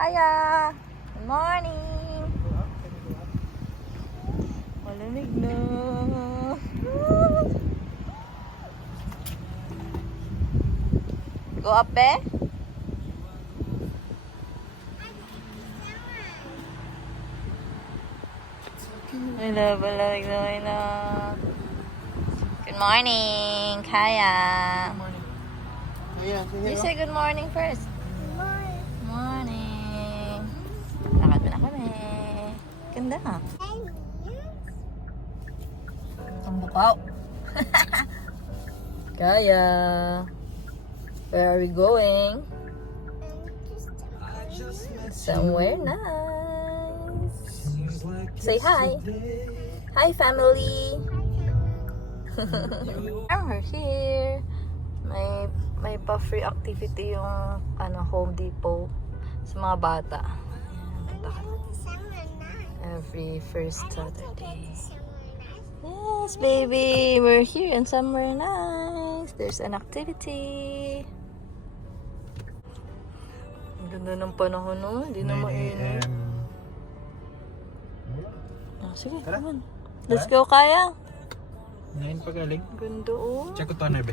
Kaya! Good morning! Malamig na! Go up, eh? Hello, malamig na ngayon na. Good morning, Kaya! Good morning. Kaya, say You hello. say good morning first. Morning. Morning! Lakad na kami. Ganda nga. Ang bukaw. Kaya. Where are we going? Somewhere nice. Say hi. Hi, family. We're here. May pa-free activity yung Home Depot sa mga bata. Every first Saturday. Yes, baby. We're here in somewhere nice. There's an activity. Ang ganda ng panahon, no? Hindi na mainit. Sige, Tara. come on. Let's go, Kaya. 9 pagaling. Ganda, oh. Check ko to, Nebe.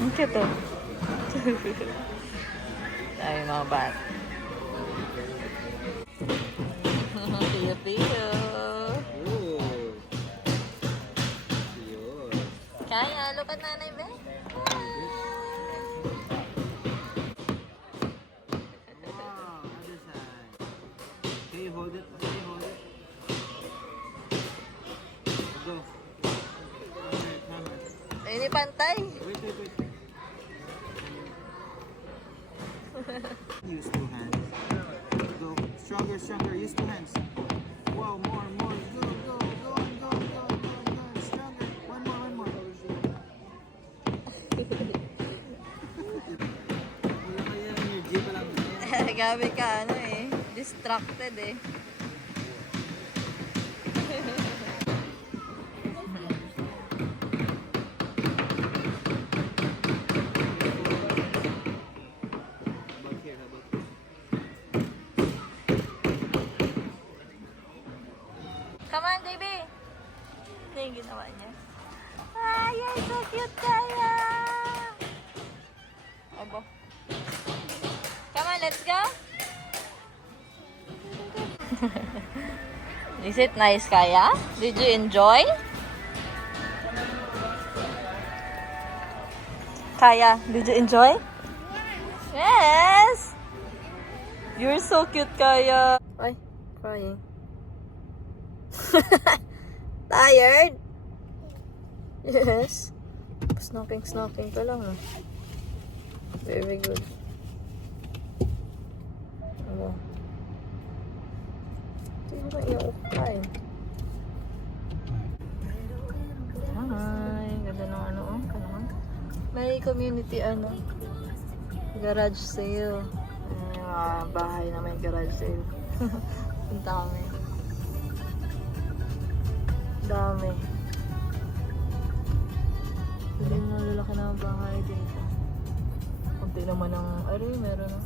Ang cute, oh. Ay, mga bat. Pio. Kaya, look at Nanay Be. Other side. Okay, hold it. Okay, hold it. Go. Camera. Ay, ni pantay. Wait. Use two hands. Go. Stronger. Use two hands. Wow, more. Go. Stronger. One more. Wala kaya energy pa lang. Gabi ka, distracted eh. About here, how about this? Come on, baby. Ito yung ginawa niya. Ah, you're so cute, Kaya! Abo. Come on, let's go. Is it nice, Kaya? Did you enjoy? Kaya, did you enjoy? Yes! You're so cute, Kaya. Ay, crying. Tired? Yes. Snacking ka lang. Very good. Ano? Tingnan ba yung ukay? Hi. Ganda ng kanaman. May community garage sale. May mga bahay na may garage sale. Ang dami. Dami. Hindi na lalaki na ang bahay dito. Kunti naman ang, meron na.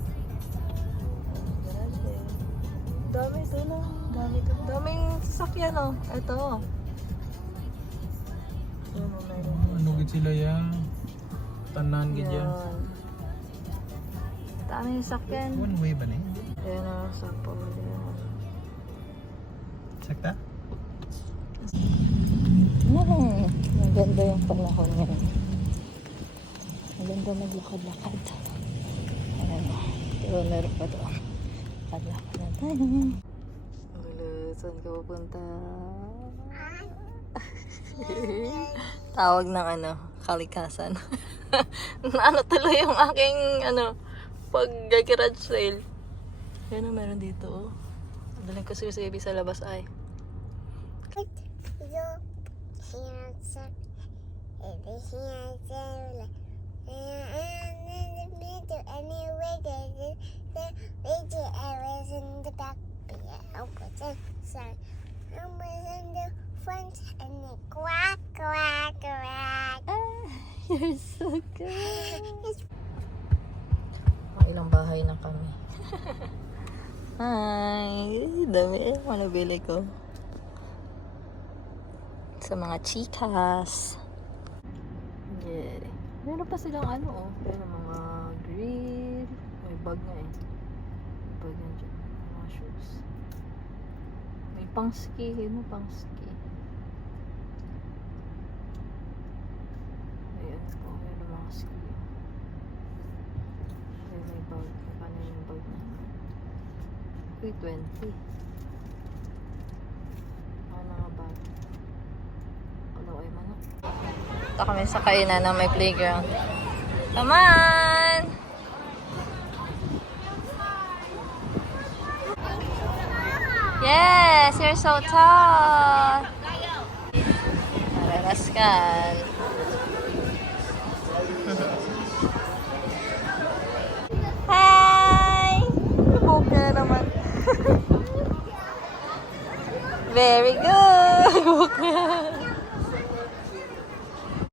Garage sale. Dami ito na. Daming sasakyan, oh. Ito. Yun, meron. Ano gid sila ya? Tanan gid yan. Yan. Daming sasakyan. One way ba ni? Ayan na, sa pawali na. Sakta? Ang ganda yung panahon ngayon. Ang ganda maglakad-lakad. Ayan. Pero meron pa doon. Lakad-lakad na tayo. Gulo, saan ka pupunta? Tawag ng kalikasan. Tuloy yung aking pag-garage sale. Ayan na, meron dito, oh. Daling ko si Baby sa labas ay. You're so good. kabilang bahay na kami. Hi! Dami eh. Manabili ko. Sa mga chikas. Yeah. Meron pa silang ano oh. Pero mga grill. May bag nga eh. May bag nga dyan. Mga shoes. May pang ski. Ano pang ski? Ayan po. Meron mga ski. Ayan may bag. Paano yung bag na? 320. Ano nga bag? Ano ay manok? Ito kami sa kainan na may playground. Come on! Yes! You're so tall! Rascal. Hi! Lubog ka naman. Very good!